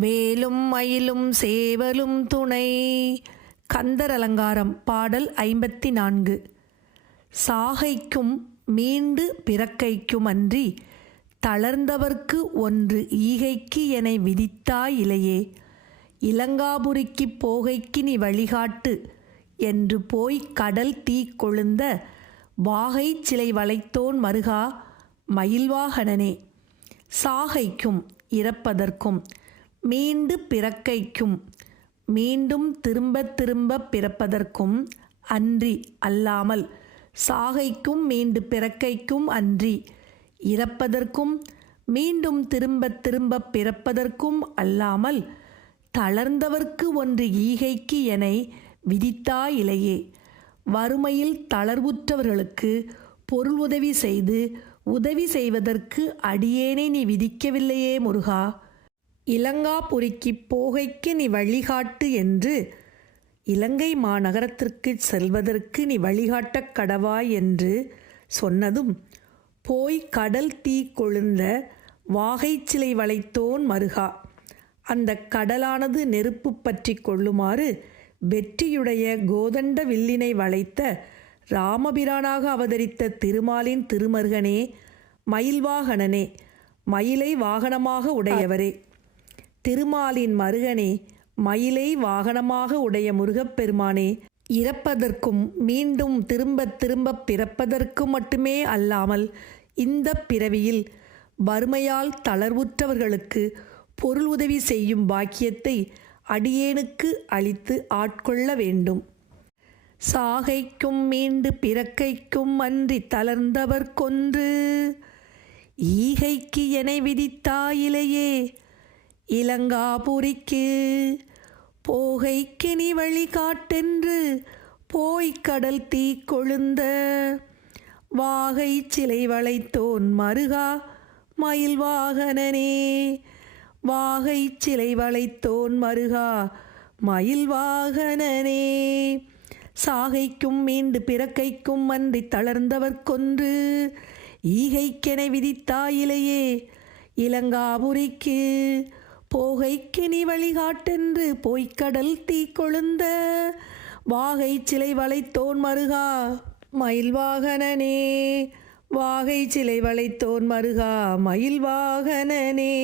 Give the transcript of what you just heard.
வேலும் மயிலும் சேவலும் துணை. கந்தர் அலங்காரம். பாடல் 54. சாகைக்கும் மீண்டு பிறக்கைக்கும் அன்றி தளர்ந்தவர்க்கு ஒன்று ஈகைக்கு என விதித்தாய் இலையே. இலங்காபுரிக்குப் போகைக்கு நீ வழிகாட்டு என்று போய்க் கடல் தீ கொழுந்த வாகைச் சிலை வளைத்தோன் மருகா மயில்வாகனனே. சாகைக்கும் இறப்பதற்கும் மீண்டு பிறக்கைக்கும் மீண்டும் திரும்ப பிறப்பதற்கும் அன்றி அல்லாமல், சாகைக்கும் மீண்டு பிறக்கைக்கும் அன்றி இறப்பதற்கும் மீண்டும் திரும்ப பிறப்பதற்கும் அல்லாமல் தளர்ந்தவர்க்கு ஒன்று ஈகைக்கு என விதித்தாய் இலையே. வறுமையில் தளர்வுற்றவர்களுக்கு பொருள் உதவி செய்து உதவி செய்வதற்கு அடியேனை நீ விதிக்கவில்லையே முருகா. இலங்காபுரிக்குப் போகைக்கு நீ வழிகாட்டு என்று இலங்கை மாநகரத்திற்கு செல்வதற்கு நீ வழிகாட்டக் கடவாய் என்று சொன்னதும் போய் கடல் தீ கொழுந்த வாகைச் சிலை வளைத்தோன் மருகா. அந்த கடலானது நெருப்பு பற்றி கொள்ளுமாறு வெற்றியுடைய கோதண்ட வில்லினை வளைத்த ராமபிரானாக அவதரித்த திருமாலின் திருமருகனே, மயில்வாகனனே, மயிலை வாகனமாக உடையவரே. திருமாலின் மருகனே, மயிலை வாகனமாக உடைய முருகப்பெருமானே, இறப்பதற்கும் மீண்டும் திரும்ப பிறப்பதற்கும் மட்டுமே அல்லாமல் இந்த பிறவியில் வறுமையால் தளர்வுற்றவர்களுக்கு பொருள் உதவி செய்யும் பாக்கியத்தை அடியேனுக்கு அளித்து ஆட்கொள்ள வேண்டும். சாகைக்கும் மீண்டு பிறக்கைக்கும் அன்றி தளர்ந்தவர்க்கொன்று ஈகைக்கு என விதித்தாயிலையே. இலங்காபுரிக்கு போகைக்கு நீ வழிகாட்டென்று போய்க் கடல் தீ கொழுந்த வாகைச் சிலை வளைத்தோன் மருகா மயில்வாகனனே. வாகைச் சிலை வளைத்தோன் மருகா மயில்வாகனனே. சாகைக்கும் மீண்டு பிறக்கைக்கும் அன்றி தளர்ந்தவர்க்கொன்று ஈகைக்கென விதித்தாயிலையே. இலங்காபுரிக்கு போகைக்கு நீ வழிகாட்டென்று போய்க்கடல் தீ கொழுந்த வாகைச் சிலை வளைத்தோன் மருகா மயில்வாகனனே. வாகைச் சிலை வளைத்தோன் மருகா மயில்வாகனனே.